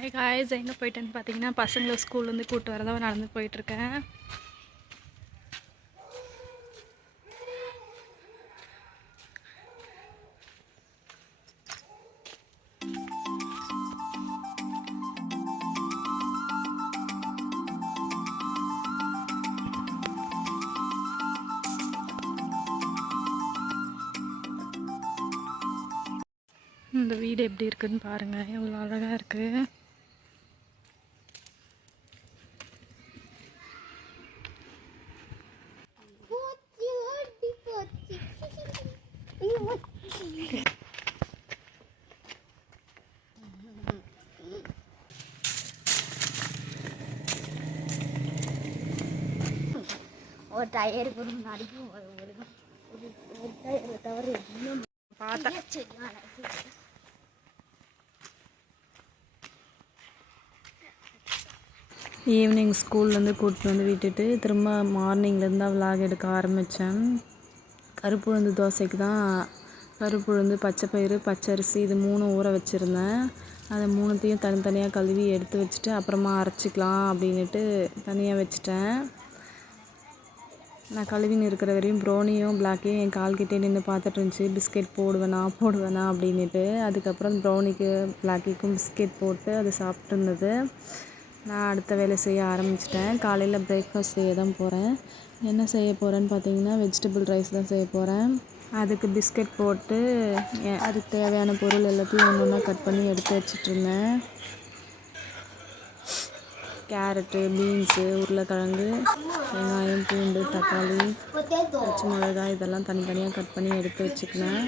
Hi guys, எங்கே போயிட்டேன்னு பார்த்தீங்கன்னா பசங்களை ஸ்கூல்லேருந்து கூப்பிட்டு வரதான் நடந்து போயிட்டுருக்கேன். இந்த வீடு எப்படி இருக்குன்னு பாருங்கள், எவ்வளோ அழகாக இருக்குது. ஒரு டயருக்கு முன்னாடி ஒரு டயரை தவறு பார்த்தா ஈவினிங் ஸ்கூல்லேருந்து கூப்பிட்டு வந்து விட்டுட்டு திரும்ப மார்னிங்லேருந்து விலாக் எடுக்க ஆரம்பித்தேன். கருப்பு உளுந்து தோசைக்கு தான் கருப்பு உளுந்து, பச்சைப்பயிறு, பச்சரிசி இது 3 ஊற வச்சுருந்தேன். அதை 3த்தையும் தனித்தனியாக கழுவி எடுத்து வச்சுட்டு அப்புறமா அரைச்சிக்கலாம் அப்படின்ட்டு தனியாக வச்சுட்டேன். நான் கழுவின்னு இருக்கிற வரையும் ப்ரௌனியும் பிளாக்கையும் என் கால்கிட்டே நின்று பார்த்துட்டு இருந்துச்சு. பிஸ்கெட் போடுவேனா அப்படின்ட்டு. அதுக்கப்புறம் ப்ரௌனிக்கு பிளாக்கிக்கும் பிஸ்கெட் போட்டு அது சாப்பிட்டு இருந்தது. நான் அடுத்த வேலை செய்ய ஆரம்பிச்சிட்டேன். காலையில் பிரேக்ஃபாஸ்ட் செய்ய தான் போகிறேன். என்ன செய்ய போகிறேன்னு பார்த்தீங்கன்னா வெஜிடபிள் ரைஸ் தான் செய்ய போகிறேன். அதுக்கு பிஸ்கெட் போட்டு அதுக்கு தேவையான பொருள் எல்லாத்தையும் ஒன்று ஒன்றா கட் பண்ணி எடுத்து வச்சிட்ருந்தேன். கேரட்டு, பீன்ஸு, உருளைக்கிழங்கு, வெங்காயம், பூண்டு, தக்காளி, பச்சை மிளகாய் இதெல்லாம் தனித்தனியாக கட் பண்ணி எடுத்து வச்சுக்கினேன்.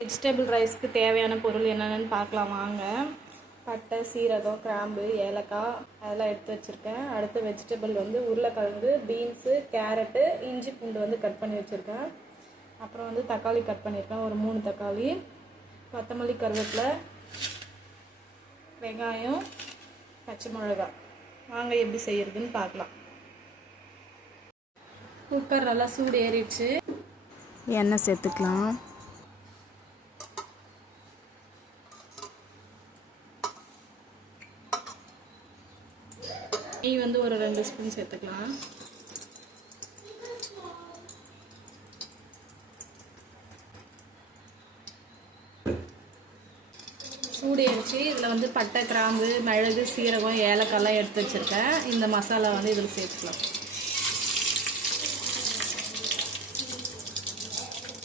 வெஜிடபிள் ரைஸ்க்கு தேவையான பொருள் என்னென்னு பார்க்கலாம் வாங்க. பட்டை, சீரகம், கிராம்பு, ஏலக்காய் அதெல்லாம் எடுத்து வச்சுருக்கேன். அடுத்து வெஜிடபிள் வந்து உருளைக்கிழங்கு, பீன்ஸு, கேரட்டு, இஞ்சி பூண்டு வந்து கட் பண்ணி வச்சுருக்கேன். அப்புறம் வந்து தக்காளி கட் பண்ணியிருக்கேன், ஒரு 3 தக்காளி, கொத்தமல்லி, கருவேப்பிலை, வெங்காயம், பச்சை மிளகாய். வாங்க எப்படி செய்யறதுன்னு பார்க்கலாம். குக்கர் நல்லா சூடு ஏறிடுச்சு. எண்ணெய் சேர்த்துக்கலாம். நெய் வந்து ஒரு 2 ஸ்பூன் சேர்த்துக்கலாம். சூடு ஏறிச்சு. இதில் வந்து பட்டை, கிராம்பு, மிளகு, சீரகம், ஏலக்காய்லாம் எடுத்து வச்சுருக்கேன். இந்த மசாலா வந்து இதில் சேர்த்துக்கலாம்.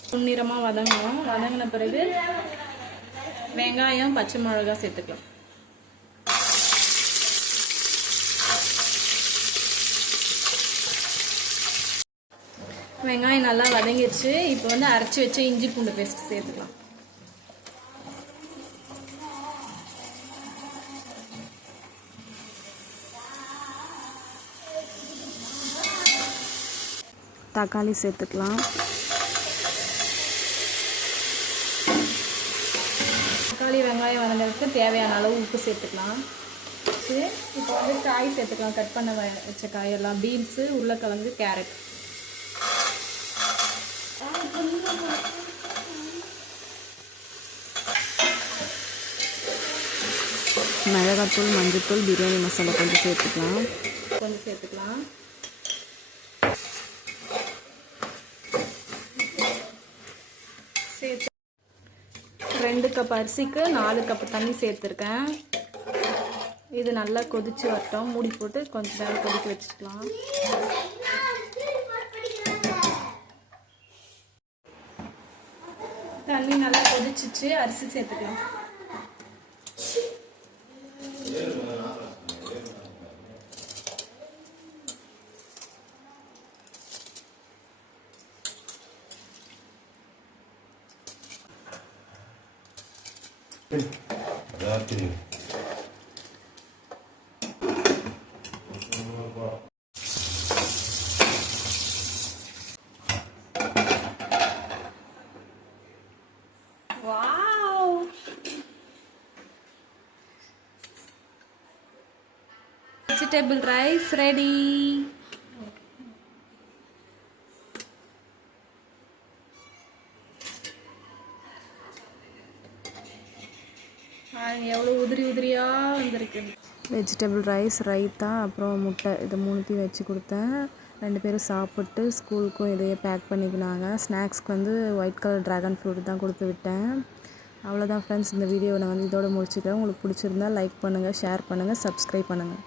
பொன்னிறமாக வதங்கணும். வதங்கின பிறகு வெங்காயம், பச்சை மிளகாய் சேர்த்துக்கலாம். வெங்காயம் நல்லா வதங்கிடுச்சு. இப்போ வந்து அரைச்சி வச்ச இஞ்சி பூண்டு பேஸ்ட் சேர்த்துக்கலாம். தக்காளி சேர்த்துக்கலாம். தக்காளி, வெங்காயம் வதங்கிறதுக்கு தேவையான அளவு உப்பு சேர்த்துக்கலாம். இப்போ வந்து காய் சேர்த்துக்கலாம். கட் பண்ண வச்ச காயெல்லாம் பீன்ஸு, உருளைக்கிழங்கு, கேரட். மிளகாத்தூள், மஞ்சத்தூள், பிரியாணி மசாலா கொஞ்சம் சேர்த்துக்கலாம். சேர்த்து 2 கப் அரிசிக்கு 4 கப் தண்ணி சேர்த்துருக்கேன். இது நல்லா கொதிச்சு வரட்டும். மூடி போட்டு கொஞ்சம் நேரம் கொதிக்க வச்சுக்கலாம். தண்ணி நல்லா கொதிச்சிச்சு. அரிசி சேர்த்துக்கலாம். Wow! Vegetable rice ready. எவ்வளோ உதிரி உதிரியாக வந்திருக்கு. வெஜிடபிள் ரைஸ், ரைத்தா, அப்புறம் முட்டை, இது மூணுத்தையும் வச்சு கொடுத்தேன். 2 பேரும் சாப்பிட்டு ஸ்கூலுக்கும் இதையே பேக் பண்ணிக்கினாங்க. ஸ்நாக்ஸ்க்கு வந்து ஒயிட் கலர் ட்ராகன் ஃப்ரூட் தான் கொடுத்து விட்டேன். அவ்வளோதான் ஃப்ரெண்ட்ஸ், இந்த வீடியோவை நான் வந்து இதோட முடிச்சுக்கிறேன். உங்களுக்கு பிடிச்சிருந்தா லைக் பண்ணுங்கள், ஷேர் பண்ணுங்கள், சப்ஸ்கிரைப் பண்ணுங்கள்.